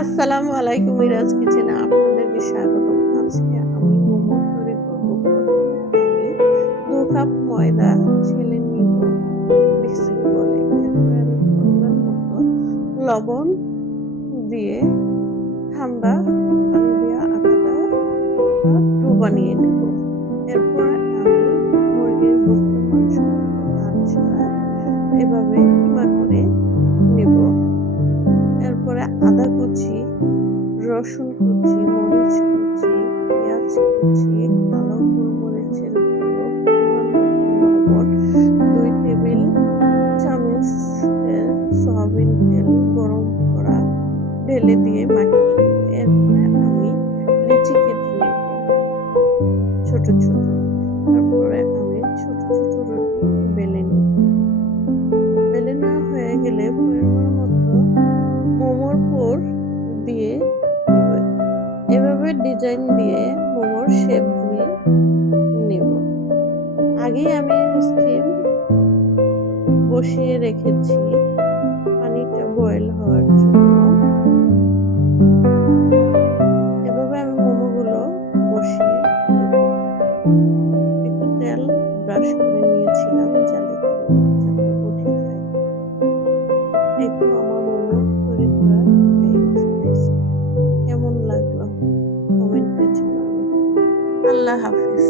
আসসালামু আলাইকুম, মিরাজ কিচেনে আপনাদেরকে স্বাগতম। আজকে আমি মোমো তৈরি করব। প্রথমে আমি ২ কাপ ময়দা ছেলে নিব, মিক্সিং বলে। এরপরে আমি পরিমাণ মতো লবণ দিয়ে ঠান্ডা পানি দিয়ে আটাটা ডো বানিয়ে নেব। এরপরে আমি মুরগির বুকের মাংসগুলো হাত ছাড়া এভাবে কিমা করে নেব। এরপরে আদা কুচি, রসুন কুচি, মরিচ কুচি, পেঁয়াজ কুচি, কালো গোলমরিচের গুঁড়ো, পরিমাণ মতো লবণ, ২ টেবিল চামচ সয়াবিন তেল গরম করা ঢেলে দিয়ে মাখিয়ে নেব। এরপরে আমি লিচি কেটে নেব ছোট ছোট। তারপরে আমি ছোট ছোট রুটি বেলে নিব। বেলে নেওয়া হয়ে গেলে পরিমাণ মতো মোমোর পুর দিয়ে নিব। এভাবে ডিজাইন দিয়ে মোমোর শেপ দিয়ে নিব। আগেই আমি স্টিম বসিয়ে রেখেছি পানিটা বয়েল হওয়ার জন্য। এভাবে আমি মোমোগুলো বসিয়ে নেব। একটু তেল ব্রাশ করে নিয়েছিলাম জালিতে যাতে উঠে যায়। এই তো আমার মোমো তৈরি করা হয়ে গেছে। কেমন লাগলো কমেন্টে জানাবেন। আল্লাহ হাফেজ।